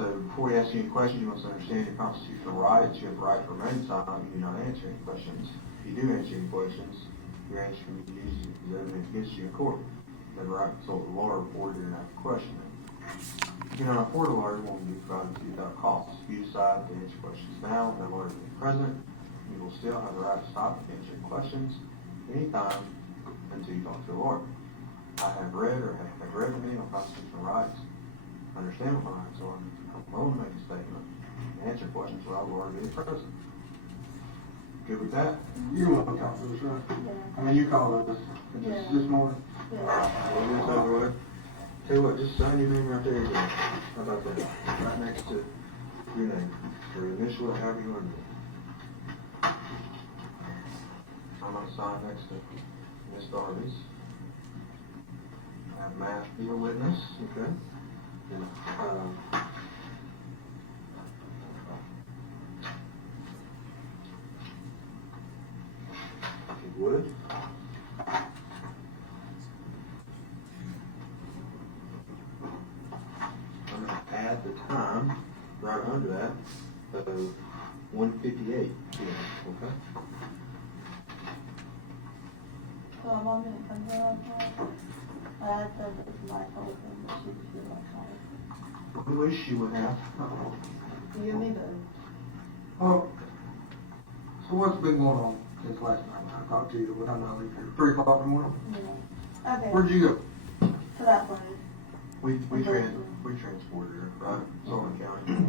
So before we ask you any questions, you must understand your constitutional rights. You have the right to remain silent. You do not answer any questions. If you do answer any questions, your answer can be used as evidence against you in court. You have the right to consult the lawyer before you after questioning. You know, a court lawyer won't be provided to you without cost. If you decide to answer questions now, no lawyer being present, you will still have the right to stop answering questions anytime until you talk to a lawyer. I have read the manual on constitutional rights. Understand what my rights are. I'm willing to make a statement and answer questions without a lawyer being present. Good with that? You want to talk to us, right? Yeah. I mean, you called us this morning. Yeah. Well, this other way. Tell you what, just sign your name right there again. How about that? Right next to your name. Or initial it, however you want to do it. I'm going to sign next to Miss Darby's. I have Matt, your witness, okay? And, if you would. I'm going to add the time right under that of 1:58 p.m. Okay? So I'm on gonna come here on time. I said this is my whole thing, but she was here like home. I wish you would have. You and me both. Oh, so what's been going on since last night when I talked to you? What time did I leave here? 3 o'clock in the morning? Yeah. Okay. Where'd you go? To that place. We transported her, right? Sullivan County.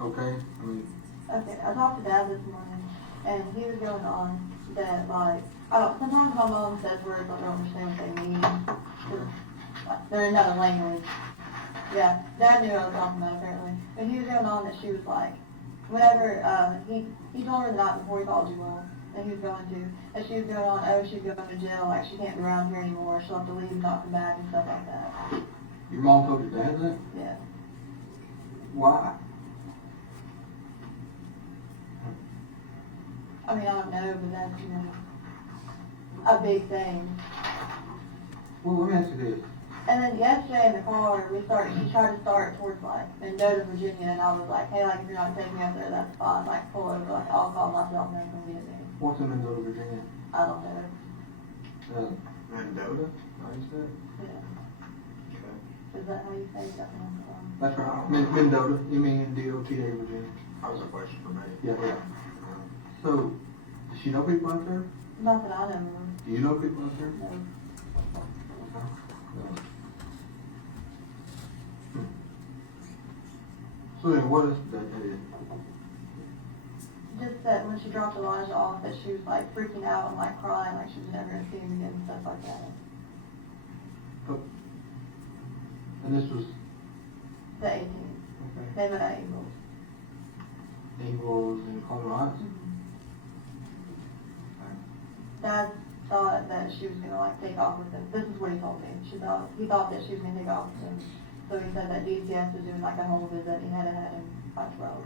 Okay, I mean, Okay, I talked to Dad this morning, and he was going on that, like, sometimes my mom says words I don't understand what they mean. 'Cause they're in another language. Yeah, Dad knew what I was talking about, apparently. But he was going on that she was like, whenever, he told her the night before he called you all, that he was going to, and she was going on, oh, she's going to jail, like, she can't be around here anymore, she'll have to leave and not come back and stuff like that. your mom told your dad that? Yeah. Why? I mean, I don't know, but that's, you know, a big thing. Well, let me ask you this. And then yesterday in the car, she tried to start towards like Mendota, Virginia, and I was like, hey, like if you're not taking me up there, that's fine. Like pull over, like I'll call myself and then come get me. What's in Mendota, Virginia? I don't know. Mendota? How you say it? Yeah. Okay. Is that how you say that one? That's right. Mendota. You mean Mendota, Virginia? That was a question for me. Yeah. So, does she know people out there? Not that I know of. Do you know people out there? No. No. So then what else did that tell you? Just that when she dropped Elijah off, that she was like freaking out and like crying, like she was never gonna see him again and stuff like that. Oh. And this was The 18th. okay. They met at Eagles. Eagles in Colorado. Dad thought that she was gonna like take off with him. This is what he told me. He thought that she was gonna take off with him. So he said that DCS was doing like a home visit. He hadn't had him by 12.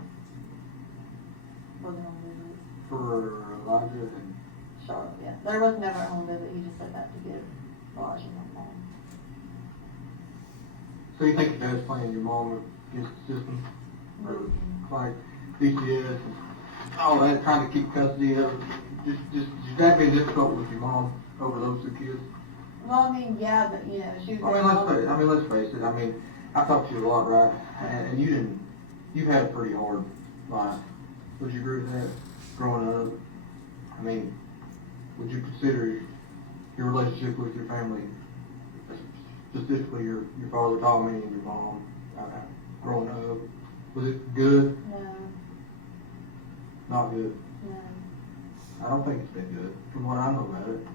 For the home visit. For Elijah and Charlotte, yeah. There was never a home visit. He just said that to give Elijah a home. so you think your dad's playing your mom against the system? Or like DCS and all that, trying to keep custody of it? Just that being difficult with your mom over those 2 kids? Well, I mean, yeah, but you know, she was. Let's face it. I mean, I talked to you a lot, right? And you've had a pretty hard life. Would you agree with that? Growing up, I mean, would you consider your relationship with your family, specifically your father, Tommy, and your mom, growing up, was it good? No. Not good. No. I don't think it's been good, from what I know about it.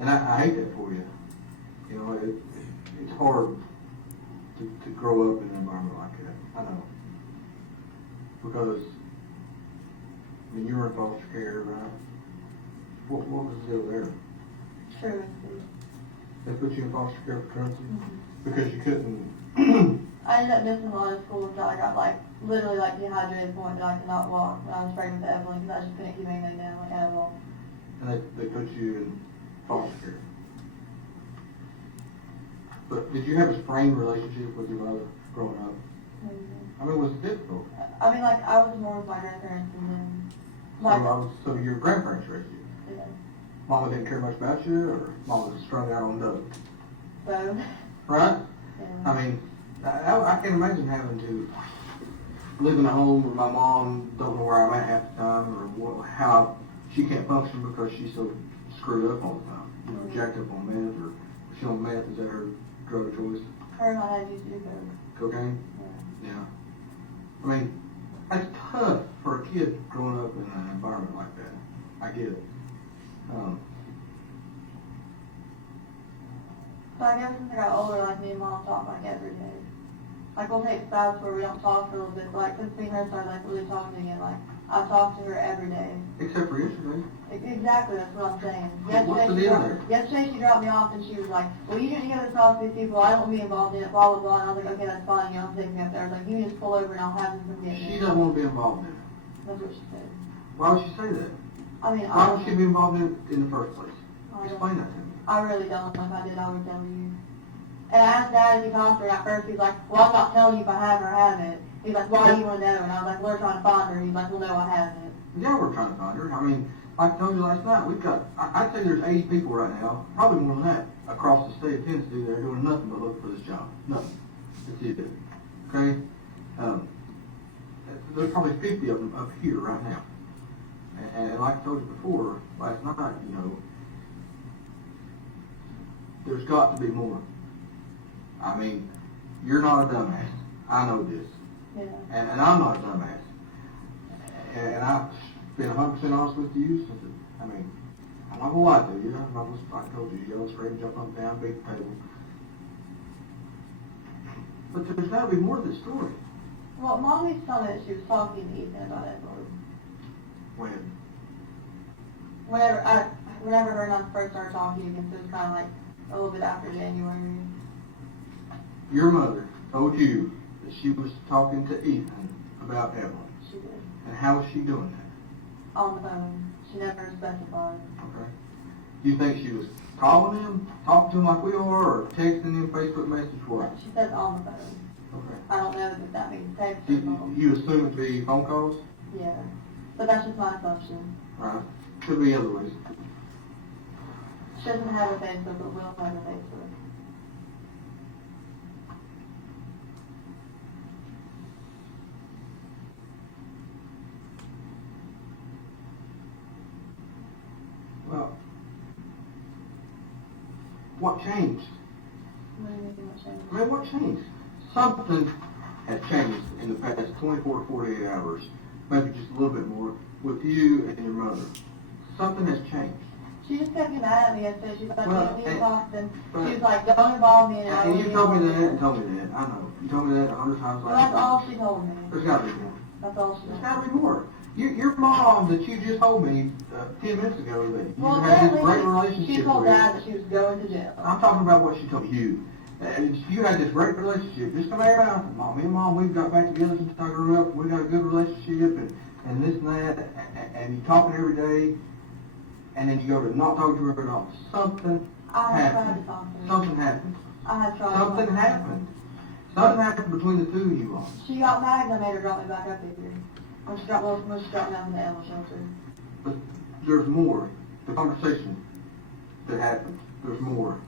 And I hate that for you. You know, it's hard to grow up in an environment like that. I know. Because, I mean, you were in foster care, right? What was the deal there? Truancy. They put you in foster care for truancy? Mm-hmm. Because you couldn't... I ended up missing a lot of school until I got like literally like dehydrated to the point that I could not walk when I was pregnant with Evelyn because I just couldn't keep anything down like at all. And they put you in foster care. But did you have a strained relationship with your mother growing up? I mean, was it difficult? I mean, like, I was more with my grandparents and then, like, So your grandparents raised you? yeah, Mama didn't care much about you, or Mama was strung out on dope? so, Right? yeah. I mean, I can't imagine having to live in a home where my mom don't know where I'm at half the time, or how she can't function because she's so screwed up all the time. You know, jacked up on meth, or she on meth, is that her drug of choice? Her and my dad used to do coke. Cocaine? Yeah. Yeah. I mean, that's tough for a kid growing up in an environment like that. I get it. So I guess since I got older, like, me and Mom talk, like, every day. Like, we'll take spouts where we don't talk for a little bit, but, like, since me and her started, like, really talking again, like, I talk to her every day. Except for yesterday. Exactly, that's what I'm saying. What's the deal there? Yesterday she dropped me off and she was like, well, you didn't get to talk to these people, I don't want to be involved in it, blah, blah, blah. And I was like, okay, that's fine, you know, I'm taking me up there. I was like, you just pull over and I'll have them come get me. She doesn't want to be involved in it. That's what she said. Why would she say that? I mean, Why would she be involved in it in the first place? Explain that to me. I really don't. If I did, I would tell you. And I asked Dad if he talked to her, and at first he's like, well, I'm not telling you if I have or haven't. He's like, why do you want to know? And I was like, we're trying to find her. He's like, well, no, I haven't. Yeah, we're trying to find her. I mean, like I told you last night, we've got, I'd say there's 80 people right now, probably more than that, across the state of Tennessee that are doing nothing but look for this job. Nothing. That's it. Okay? There's probably 50 of them up here right now. And like I told you before, last night, you know, there's got to be more. I mean, you're not a dumbass. I know this. Yeah. And I'm not a dumbass. And I've been 100% honest with you since, I'm not gonna lie to you. I told you, yell, scream, jump up and down, big table. But there's got to be more to the story. Well, Mom used to tell me that she was talking to Ethan about Edward. When? Whenever her and I first started talking again, so it was kind of like a little bit after January. Your mother told you that she was talking to Ethan about Evelyn. She did. And how was she doing that? On the phone. She never specified. Okay. Do you think she was calling him, talking to him like we are, or texting him, Facebook message, what? She said on the phone. Okay. I don't know if that means text or phone. You assume it to be phone calls? Yeah. But that's just my assumption. Right. Could be other ways. She doesn't have a Facebook, but will have a Facebook. Well, what changed? What do you mean what changed? I mean, what changed? Something has changed in the past 24 to 48 hours, maybe just a little bit more, with you and your mother. Something has changed. She just kept getting mad at me and said she's like, Well, you need to talk to them. but- She was like, don't involve me in it. I And don't you need told me involved that in and it. told me that. I know. You told me that 100 times Well, last that's all night. she told me. There's got to be more. That's all she There's told got me. to be more. Your mom that you just told me 10 minutes ago that you Well, had this great apparently relationship she told with. Dad that she was going to jail. I'm talking about what she told you. And you had this great relationship. Just come out of Mom. Me and Mom, we've got back together since I grew up. We got a good relationship and this and that. And you talking every day. And then you go to not talk to her at all. Something I had tried happened. to talk to her. Something happened. I had tried. Something happened. Something happened between the two of you all. She got mad and I made her drop me back up here. When she dropped me off in the animal shelter. But there's more. The conversation that happened. There's more.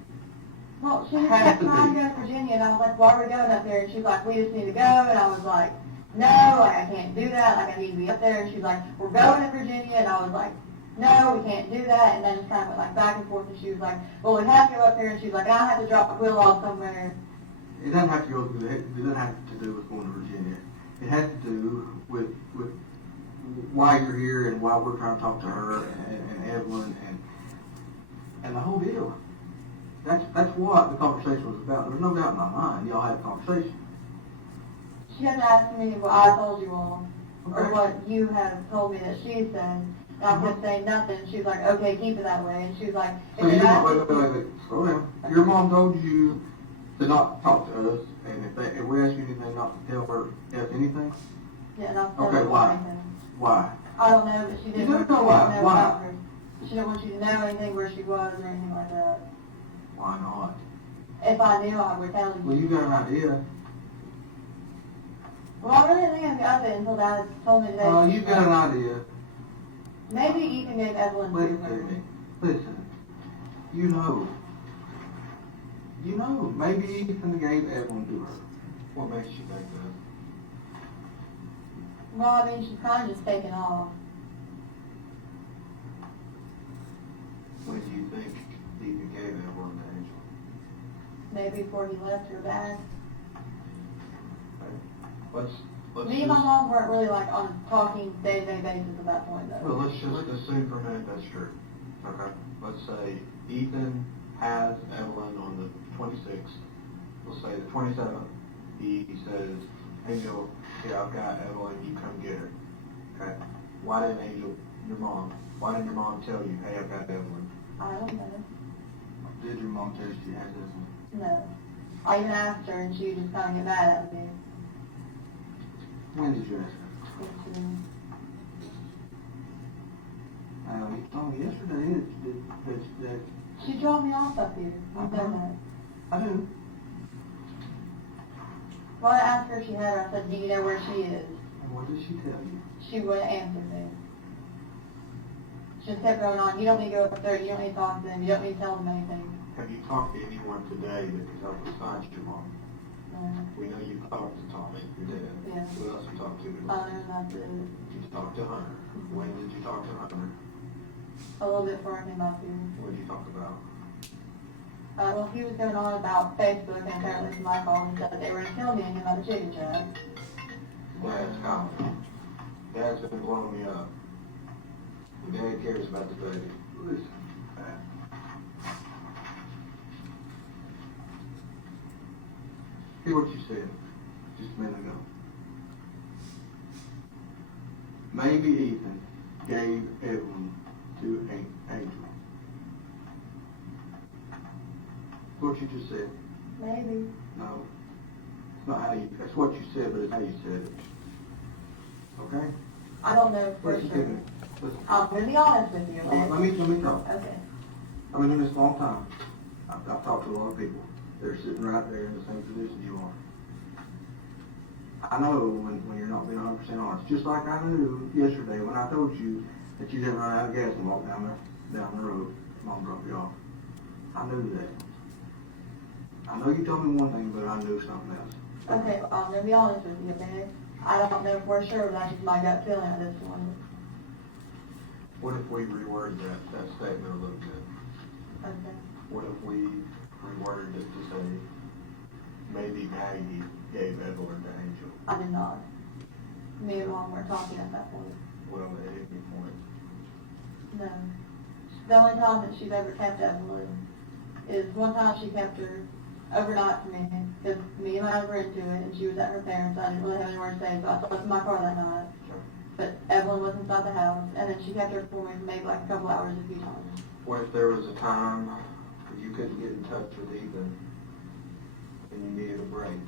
Well, she just Had kept to trying be. to go to Virginia, and I was like, why are we going up there? And she's like, we just need to go. And I was like, no, like, I can't do that. Like, I need to be up there. And she's like, we're going to Virginia. And I was like, no, we can't do that. And then just kind of went like back and forth. And she was like, well, we have to go up there. And she's like, I have to drop Will off somewhere. It doesn't have to go through that. It doesn't have to do with going to Virginia. It has to do with why you're here and why we're trying to talk to her and Evelyn and the whole deal. That's what the conversation was about. There's no doubt in my mind. Y'all had a conversation. She had asked me what I told you all, or Okay. what you had told me that she said. And I kept saying nothing. She was like, okay, keep it that way. And she was like, So if you, it asks wait, slow down. Your mom told you to not talk to us, and if we ask you anything, not to tell her else anything? yeah, and I'll tell Okay, her why? anything. Why? I don't know, but she didn't You want don't you know to why. know Why? about her. She didn't want you to know anything where she was or anything like that. Why not? If I knew, I would tell Well, you. you got an idea. Well, I really didn't think of it until Dad told me today. You've got an idea. Maybe Ethan gave Evelyn to Listen to her. me. Listen. You know, maybe Ethan gave Evelyn to her. What makes you think that? Well, I mean, she's kind of just taken off. When do you think Ethan gave Evelyn to Angel? Maybe before he left her back. Let's Me and my mom weren't really like on a talking day-to-day basis at that point though. Well, let's just assume for a minute that's true. Okay. Let's say Ethan has Evelyn on the 26th. We'll say the 27th. He says, Angel, here, I've got Evelyn, you come get her. Okay. Why didn't your mom tell you, hey, I've got Evelyn? I don't know. Did your mom tell you she has Evelyn? No. I even asked her and she just kind of get mad at me. When did you ask her? You told me yesterday that She dropped me off up here. You know that. I do. Well, I asked her if she had her. I said, do you know where she is? And what did she tell you? She wouldn't answer me. She just kept going on. You don't need to go up there. You don't need to talk to them. You don't need to tell them anything. Have you talked to anyone today that could help us find your mom? No. We know you talked to Tommy, you did. Yeah. Who else you talked to? That's it. Did you talk to Hunter? When did you talk to Hunter? A little bit before I came up here. What did you talk about? Well, he was going on about Facebook, and apparently somebody called and said that they were going to kill me and give out a chicken shack. Dad's calling. Dad's been blowing me up. And Dad cares about the baby. Listen, Dad. Hear what you said just a minute ago. Maybe Ethan gave Evelyn to Angel. What you just said. Maybe. No. It's not how you, that's what you said, but it's how you said it. Okay? I don't know for Listen to sure. me. Listen. I'm going to be honest with you, okay? Let me talk. Okay. I've been doing this a long time. I've talked to a lot of people. They're sitting right there in the same position you are. I know when you're not being 100% honest. Just like I knew yesterday when I told you that you didn't run out of gas and walk down the road. Mom dropped you off. I knew that. I know you told me one thing, but I knew something else. Okay, I'm going to be honest with you, okay? I don't know for sure, but that's just my gut feeling at this point. What if we reworded that statement a little bit? Okay. What if we reworded it to say, maybe Maggie gave Evelyn to Angel? I did not. Me and Mom weren't talking at that point. Well, at any point. No. The only time that she's ever kept Evelyn is one time she kept her overnight for me, because me and my were into it, and she was at her parents'. I didn't really have anywhere to stay, so I slept in my car that night. Sure. But Evelyn was inside the house, and then she kept her for me for maybe like a couple hours a few times. What if there was a time that you couldn't get in touch with Ethan and you needed a break?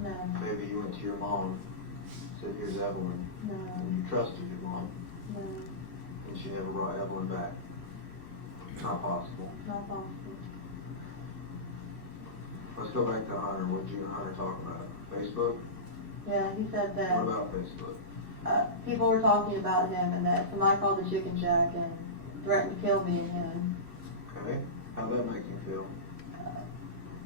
No. Maybe you went to your mom, said, here's Evelyn, No. and you trusted your mom, No. and she never brought Evelyn back. Not possible. Not possible. Let's go back to Hunter. What did you and Hunter talk about? Facebook? Yeah, he said that What about Facebook? people were talking about him, and that somebody called the chicken shack and threatened to kill me and him. Okay. How'd that make you feel?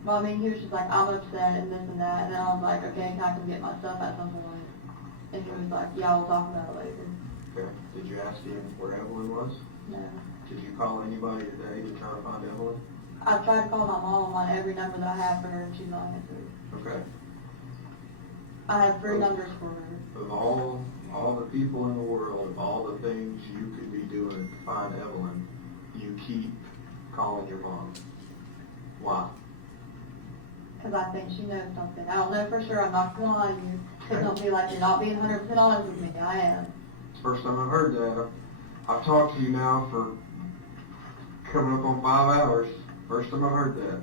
Well, I mean, he was just like, I'm upset and this and that, and then I was like, okay, can I come get my stuff at some point? And he was like, yeah, we'll talk about it later. Okay. Did you ask him where Evelyn was? No. Did you call anybody today to try to find Evelyn? I tried to call my mom on every number that I have for her, and she's not answered. Okay. I have 3 numbers for her. Of all the people in the world, of all the things you could be doing to find Evelyn, you keep calling your mom. Why? Because I think she knows something. I don't know for sure. I'm not going to lie to you. Because don't be like, you're not being 100% honest with me. I am. First time I've heard that. I've talked to you now for coming up on 5 hours. First time I've heard that,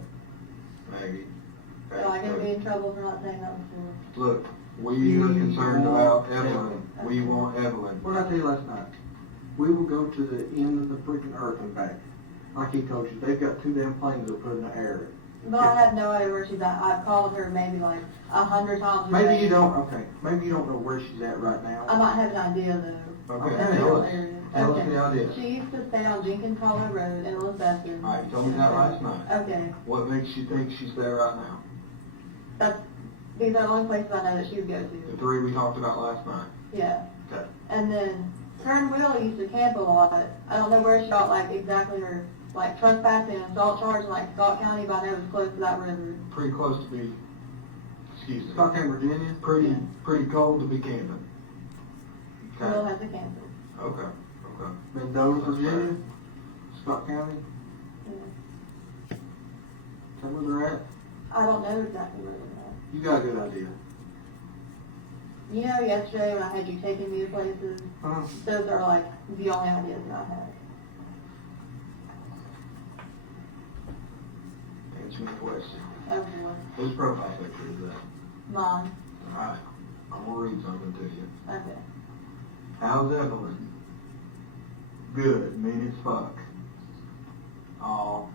Maggie. Okay, So I can be in trouble for not saying that before. Look, we are concerned about Evelyn. We want Evelyn. What did I tell you last night? We will go to the end of the freaking earth and back. Like he told you, they've got 2 damn planes they'll put in the air But I have no idea where she's at. I've called her maybe like 100 times a Maybe day. you don't, okay, maybe you don't know where she's at right I now. might have an idea though. Okay, Of the tell us. area. Tell us Okay. the idea. She used to stay on Jenkins Hollow Road in Elizabeth. Alright, you told me that last night. Okay. What makes you think she's there right now? These are the only places I know that she would go The to. 3 we talked about last night. Yeah. Okay. And then her and Will used to camp a lot. I don't know where she got like exactly her like trespassing and assault charge in like Scott County, but I know it was close to that river. Pretty close to be, excuse me. Scott County, Virginia? Pretty cold to be camping. Will Okay. has a camper. Okay. Mendoza, That's Virginia? Scott County? Yeah. Is that where they're at? I don't know exactly where they're at. You got a good idea. You know, yesterday when I had you taking me to places, Huh? those are like the only ideas that I have. Answer my question. Oh boy. Whose profile picture is that? Mine. Alright. I'm gonna read something to you. Okay. How's Evelyn? Good, mean as fuck. Aw,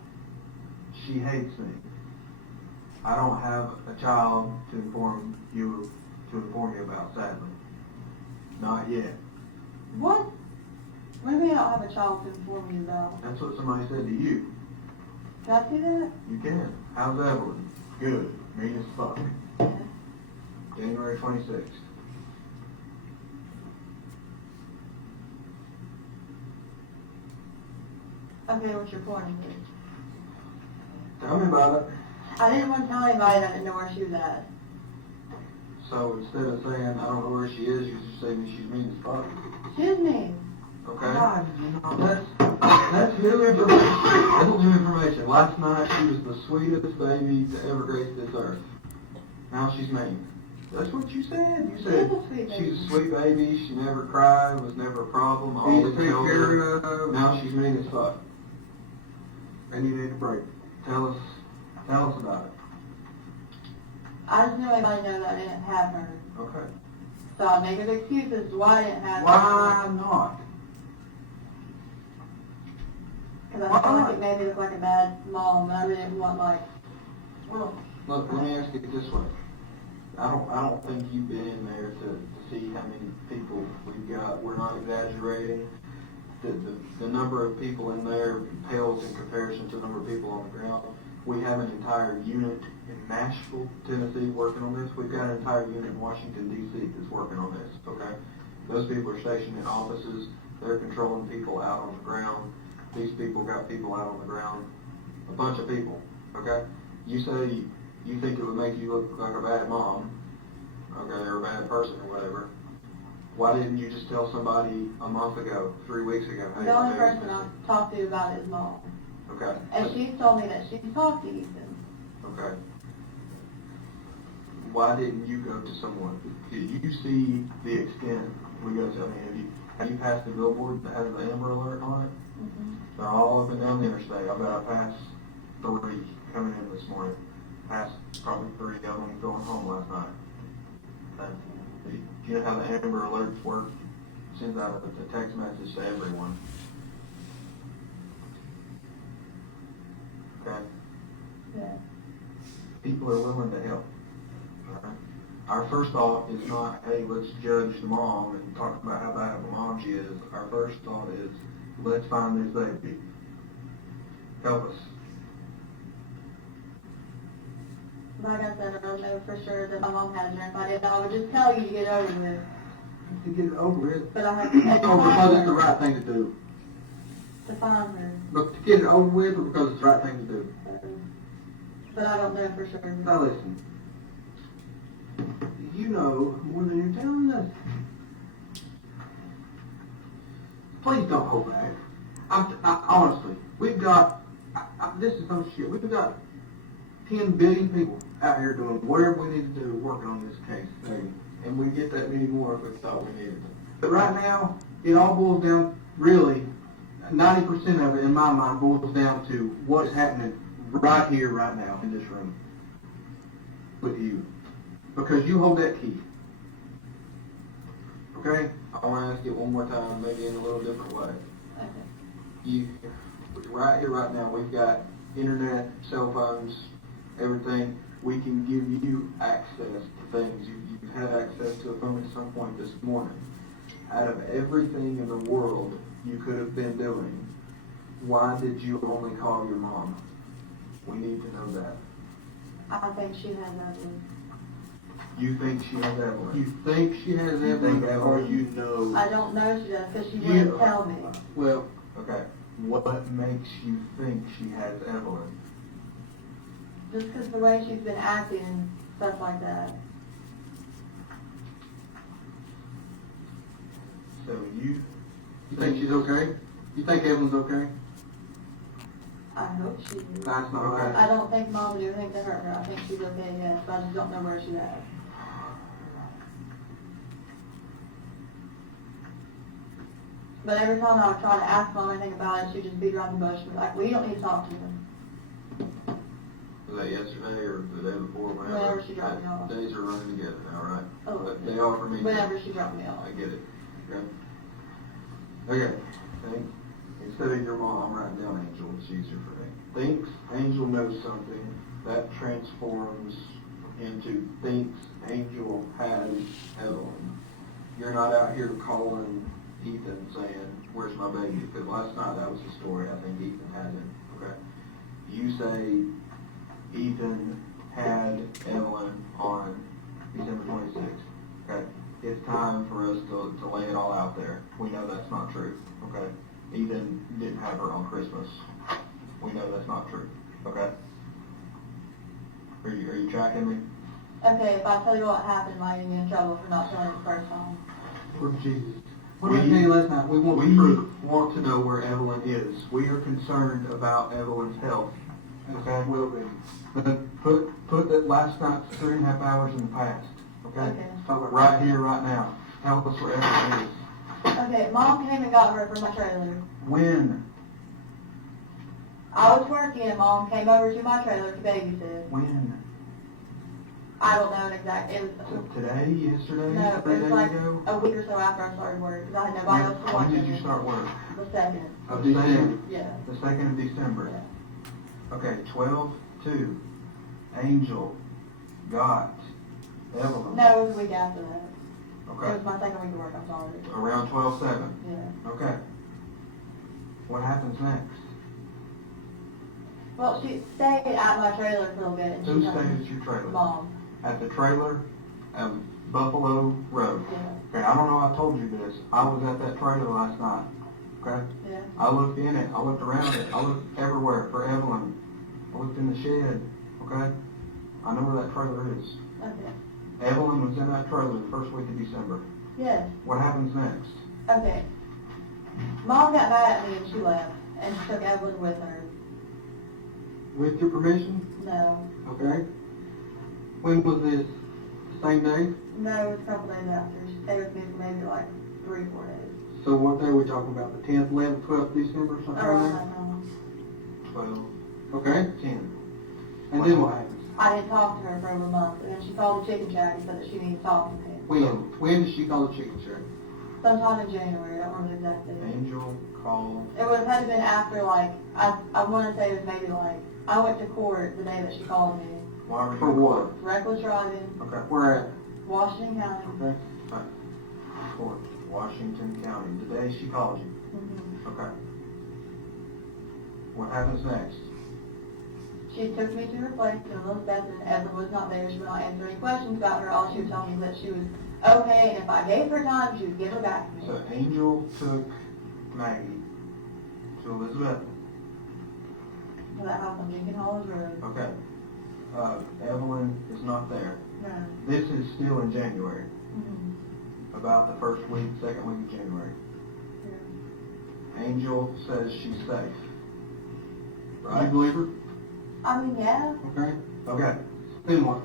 she hates me. I don't have a child to inform you about, sadly. Not yet. What? Maybe I don't have a child to inform you about. That's what somebody said to you. Can I see that? You can. How's Evelyn? Good, mean as fuck. Yeah. January 26th. Okay, what's your point? Tell me about it. I didn't want to tell anybody that I didn't know where she was at. So instead of saying, I don't know where she is, you just say she's mean as fuck. She is mean. Okay? God, you know, That's new information. That's new information. Last night she was the sweetest baby to ever grace this earth. Now she's mean. That's what you said. You said She's a sweet baby. she's a sweet baby. She never cried. Was never a problem. Always take held care her. of. Now she's mean as fuck. And you need a break. Tell us about it. I just knew everybody know that I didn't have her. Okay. So I make an excuse as to why I didn't have her. Why not? Because I felt like it made me look like a bad mom, and I really didn't want like, Well, look. Let me ask you this way. I don't think you've been in there to see how many people we've got. We're not exaggerating. The number of people in there pales in comparison to the number of people on the ground. We have an entire unit in Nashville, Tennessee working on this. We've got an entire unit in Washington, D.C. that's working on this, okay? Those people are stationed in offices. They're controlling people out on the ground. These people got people out on the ground. A bunch of people, okay? You say you think it would make you look like a bad mom, okay, or a bad person or whatever. Why didn't you just tell somebody a month ago, 3 weeks ago? Hey, the my only baby's person missing? I've talked to about it is mom. Okay. And she's told me that she talked to Ethan. Okay. Why didn't you go to someone? Did you see the extent we go to? I mean, have you passed the billboard that has the Amber Alert on it? Mm-hmm. They're all up and down the interstate. I bet I passed 3 coming in this morning. Passed probably 3 of them going home last night. Do you know how the Amber Alerts work? Sends out a text message to everyone. Okay? Yeah. People are willing to help. Alright? Our first thought is not, hey, let's judge the mom and talk about how bad of a mom she is. Our first thought is, let's find this baby. Help us. Like I said, I don't know for sure that my mom had a drink. I would just tell you to get over with. To get it over with. But I have to Oh, because it's the right thing to do. to find her. But to get it over with, or because it's the right thing to do? But I don't know for sure. Now listen. You know more than you're telling us. Please don't hold back. Honestly, we've got, this is no shit, we've got 10 billion people out here doing whatever we need to do working on this case. And we get that many more if we thought we needed them. But right now, it all boils down, really, 90% of it in my mind boils down to what's happening right here, right now, in this room with you. Because you hold that key. Okay? I want to ask it one more time, maybe in a little different way. Okay. You, right here, right now, we've got internet, cell phones, everything, we can give you access to things. You've had access to a phone at some point this morning. Out of everything in the world you could have been doing, why did you only call your mom? We need to know that. I think she has Evelyn. You think she has Evelyn? You think she has Evelyn, think or Evelyn- you know? I don't know she does, because she You- wouldn't tell me. Well, Okay. What makes you think she has Evelyn? Just because the way she's been acting and stuff like that. So you you think she's okay? You think Evelyn's okay? I hope she is. That's not Okay. right. I don't think mom would do anything to hurt her. I think she's okay, yes, but I just don't know where she's at. But every time I would try to ask mom anything about it, she'd just beat around the bush and be like, well, you don't need to talk to him. Was that yesterday or the day before? Whenever she dropped me off. Days are running together now, right? Oh. But they are for me. Whenever she dropped me off. I get it. Okay. Okay. Think, instead of your mom, I'm writing down Angel. It's easier for me. Thinks Angel knows something. That transforms into thinks Angel has Evelyn. You're not out here calling Ethan saying, where's my baby? Because last night that was the story. I think Ethan had him. Okay. You say Ethan had Evelyn on December 26th. Okay. It's time for us to lay it all out there. We know that's not true. Okay. Ethan didn't have her on Christmas. We know that's not true. Okay. Are you tracking me? Okay, if I tell you what happened, am I going to be in trouble for not telling you the first time? Lord Jesus. What did I tell you last night? We want the truth. want to know where Evelyn is. We are concerned about Evelyn's health. Okay? Will be. But put that last night's 3.5 hours in the past. Okay? Okay. Talk about Right here, right now. Tell us where Evelyn is. Okay, mom came and got her from my trailer. When? I was working and mom came over to my trailer to babysit. When? I don't know an exact, it was, Today? Yesterday? no, 3 it was days like ago? a week or so after I started work, because I had nobody else to watch When it. did you start work? The second, Of December. yeah. The 2nd of December. Yeah. Okay, 12/2. Angel got Evelyn. No, it was a week after that. It Okay. was my second week of work, I'm sorry. Around 12/7. Yeah. Okay. What happens next? Well, she stayed at my trailer for a little bit. And Who she stayed at your trailer? Mom, At the trailer at Buffalo Road. yeah, Okay, I don't know I told you this. I was at that trailer last night. Okay? yeah. I looked in it. I looked around it. I looked everywhere for Evelyn. I looked in the shed. Okay? I know where that trailer is. Okay. Evelyn was in that trailer the first week of December. Yes. What happens next? Okay. Mom got mad at me and she left, and she took Evelyn with her. With your permission? No. Okay. When was this? Same day? No, it was a couple days after. She stayed with me for maybe like 3-4 days. So what day are we talking about? The 10th, 11th, 12th December, something Around like that time. 12, Okay. 10. And then what happens? I didn't talk to her for over a month, and then she called the chicken shack and said that she needed to talk to me. When did she call the chicken shack? Sometime in January, I don't remember the exact date. Angel called. It would have had to been after, like, I want to say it was maybe like, I went to court the day that she called me. Why were you For in what? court? Reckless driving, Okay. Where at? Washington County. Okay. Court. Washington County. The day she called you. Mhm. Okay. What happens next? She took me to her place in Elizabeth, and Evelyn was not there. She would not answer any questions about her. All she would tell me was that she was okay, and if I gave her time, she would give her back to me. So Angel took Maggie to Elizabeth. To that house on Beacon Halls Road. Okay. Evelyn is not there. No. This is still in January. Mhm. About the first week, second week of January. Yeah. Angel says she's safe. You Right? believe her? I mean, yeah. Okay. Okay. Then what?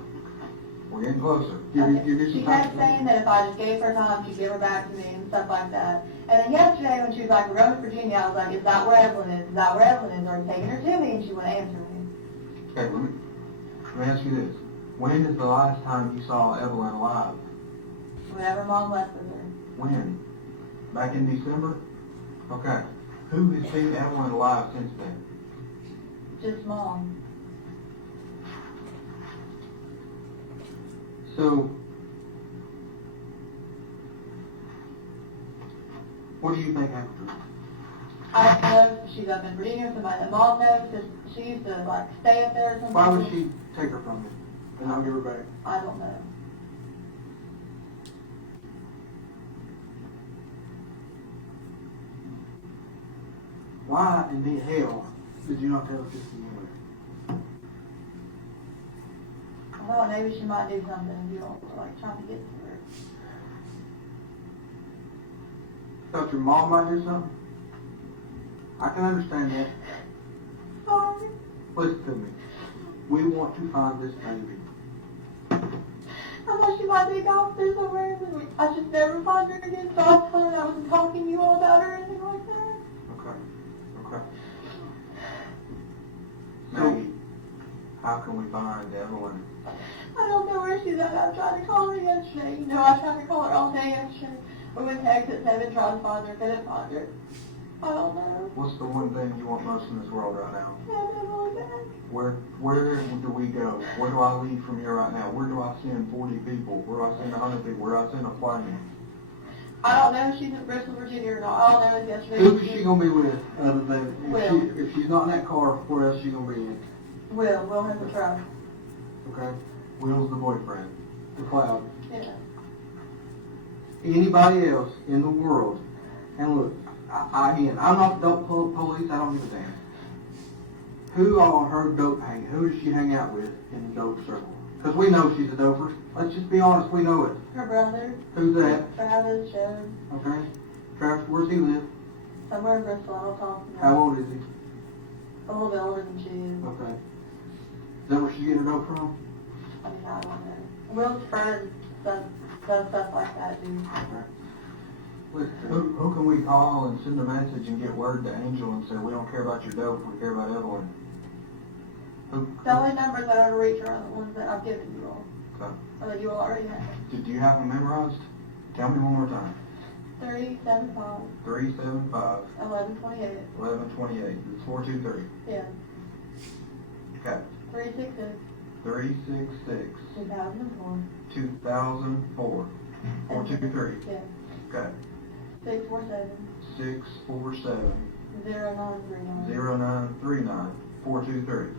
We're getting closer. Give Okay. you She some kept time. saying that if I just gave her time, she'd give her back to me and stuff like that. And then yesterday when she was like, we're going to Virginia, I was like, is that where Evelyn is? Is that where Evelyn is? Are you taking her to me? And she wouldn't answer me. Okay, let me ask you this. When is the last time you saw Evelyn alive? Whenever Mom left with her. When? Back in December? Okay. Who has seen Evelyn alive since then? Just Mom. So, what do you think happened? I don't know if she's up in Virginia or somebody that mom knows, because she used to like stay up there or something. Why would she take her from you and not give her back? I don't know. Why in the hell did you not tell us this to begin with? I thought maybe she might do something if you don't like trying to get to her. Thought your mom might do something? I can understand that. Sorry. Listen to me. We want to find this baby. I thought she might be gone through somewhere. I just never find her again, so I told her I wasn't talking to you all about her or anything like that. Okay. Maggie, how can we find Evelyn? I don't know where she's at. I tried to call her yesterday. You know, I tried to call her all day yesterday. We went text at 7, tried to find her, couldn't find her. I don't know. What's the one thing you want most in this world right now? Have Evelyn back. Where do we go? Where do I leave from here right now? Where do I send 40 people? Where do I send 100 people? Where do I send a plane? I don't know if she's in Bristol, Virginia or not. All I know is yesterday. Who is she gonna be with other than Will. if she's not in that car? Where else is she gonna be in? Will have a truck. Okay. Will's the boyfriend. The cloud. Yeah. Anybody else in the world? And look, I'm not the dope police. I don't give a damn. Who on her dope hang? Who does she hang out with in the dope circle? Because we know she's a doper. Let's just be honest. We know it. Her brother. Who's that? Travis, Joe. Okay. Travis, where's he live? Somewhere in Bristol. I don't talk to him. How old is he? A little bit older than she is. Okay. Is that where she get her dope from? I mean, I don't know. Will's friend does stuff like that, dude. Okay. Listen, Who can we call and send a message and get word to Angel and say, we don't care about your dope, we care about Evelyn? The only numbers that I reach are the ones that I've given you all. Okay. Or that you already have. Do you have them memorized? Tell me one more time. 375 375 1128. 1128. It's 423. Yeah. Okay. 366 366 2004. 2004. 423. Yeah. Okay. 647 647 0939. 0939 423.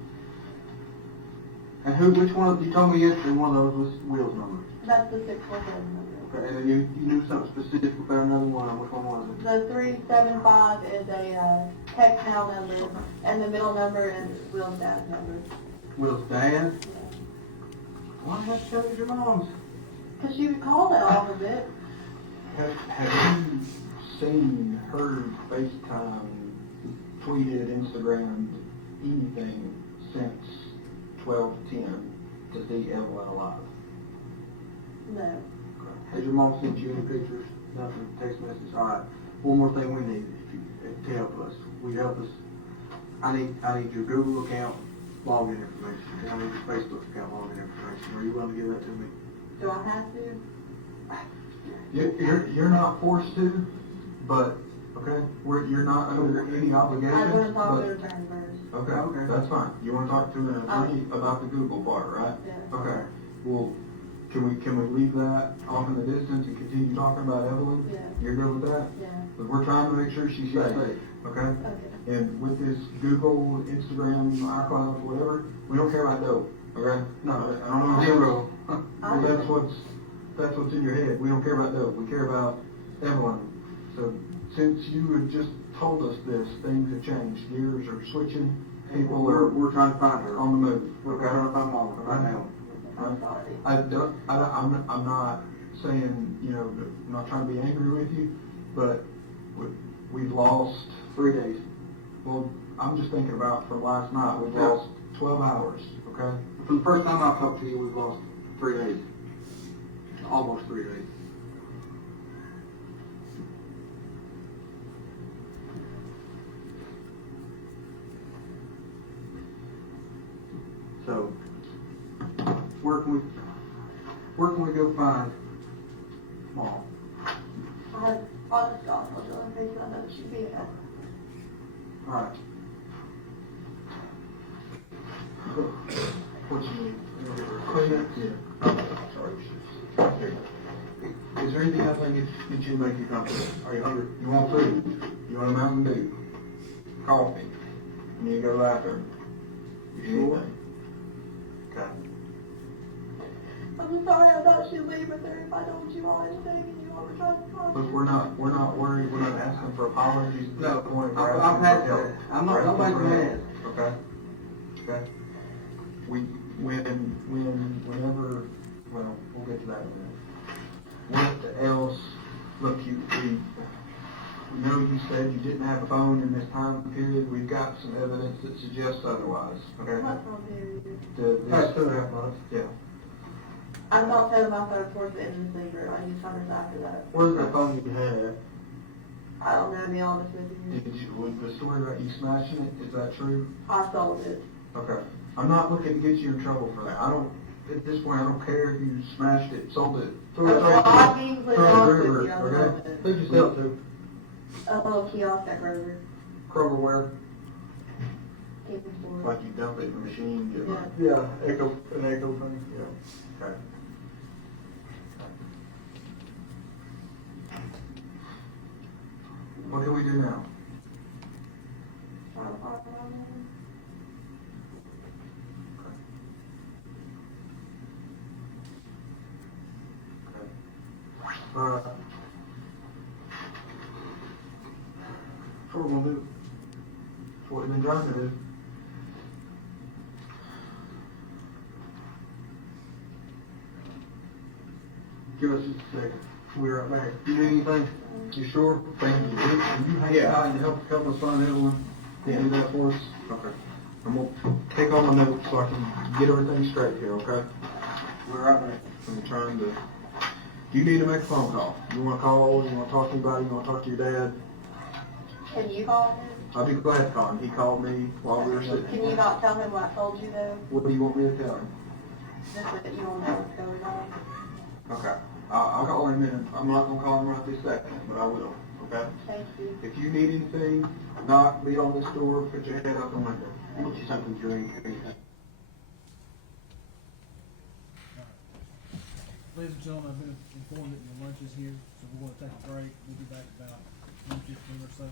and which one of, you told me yesterday one of those was Will's number. That's the 647 number. Okay, and then you knew something specific about another one. Which one was it? The 375 is a text now number, and the middle number is Will's dad's number. Will's dad? Why did that tell you your mom's? Because she would call that off of it. Have you seen, heard, FaceTime, tweeted, Instagrammed anything since 12/10 to see Evelyn alive? No. Has your mom sent you any pictures? Nothing, text message? All right. One more thing we need to help us. Will you help us? I need your Google account login information, and I need your Facebook account login information. Are you willing to give that to me? Do I have to? You're not forced to, but, okay, you're not under any obligation. I want to talk but- to the attorney first. Okay, that's fine. You want to talk to an attorney about the Google part, right? Yeah. Okay, well, can we leave that off in the distance and continue talking about Evelyn? Yeah. You're good with that? Yeah. But we're trying to make sure she's safe, okay? Okay. And with this Google, Instagram, iCloud, whatever, we don't care about dope, okay? No, I don't know. zero. Well, that's what's in your head. We don't care about dope. We care about Evelyn. So since you had just told us this, things have changed. Gears are switching. People are We're trying to find her. on the move. We're trying to find mom right now. I'm sorry. I'm not saying, I'm not trying to be angry with you, but we've lost, 3 days. well, I'm just thinking about from last night, we've Yeah. lost 12 hours, okay? From the first time I talked to you, we've lost 3 days. Almost 3 days. So, where can we go find mom? I had honest gospel in case I know she'd be at. Alright. What you need? Clean it? Yeah. Sorry. there anything else I can get you to make you comfortable? Are you hungry? You want food? You want a Mountain Dew? Coffee? You need to go to the bathroom? You sure? Anything? Okay. I'm sorry, I thought she'd leave with her if I told you all anything and you all were trying to talk. Look, we're not worried, we're not asking for apologies. No, We're I'm asking past for help. that. I'm not, We're asking nobody's for help. mad. Okay? Okay? Whenever, well, we'll get to that in a minute. What else, look, we know you said you didn't have a phone in this time period, we've got some evidence that suggests otherwise, okay? What phone period? That's 2.5 months. Yeah. I thought so my phone towards the end of the secret. I used hundreds after that. Where's that phone you had at? I don't know, to be honest with you. Was the story about you smashing it, is that true? I sold it. Okay. I'm not looking to get you in trouble for that. At this point, I don't care if you smashed it, sold it. Well, I'm being completely honest with you. I Okay. sold it. Who'd you sell it to? A little kiosk at Kroger. Kroger where? Keeping store. Like you dump it in the machine, get like. Yeah, an Echo thing. Yeah. Okay. What can we do now? Try to park it on there. Alright. That's what we're gonna do. That's what we've been trying to do. Give us just a second. We'll be right back. You need anything? You sure? Thank you. Will you hang out and help us find Evelyn? Can you do that for us? Okay. I'm gonna take all my notes so I can get everything straight here, okay? We're right back. I'm trying to. You need to make a phone call. You want to call? You want to talk to anybody? You want to talk to your dad? Can you call him? I'll be glad to call him. He called me while we were sitting. Can you not tell him what I told you though? What do you want me to tell him? Just that you don't know what's going on. Okay. I'll call him in a minute. I'm not gonna call him right this second, but I will. Okay. Thank you. If you need anything, knock, be on this door, put your head out the window. Get you something to drink. Ladies and gentlemen, I've been informed that your lunch is here, so we're going to take a break. We'll be back about 1:15 or so.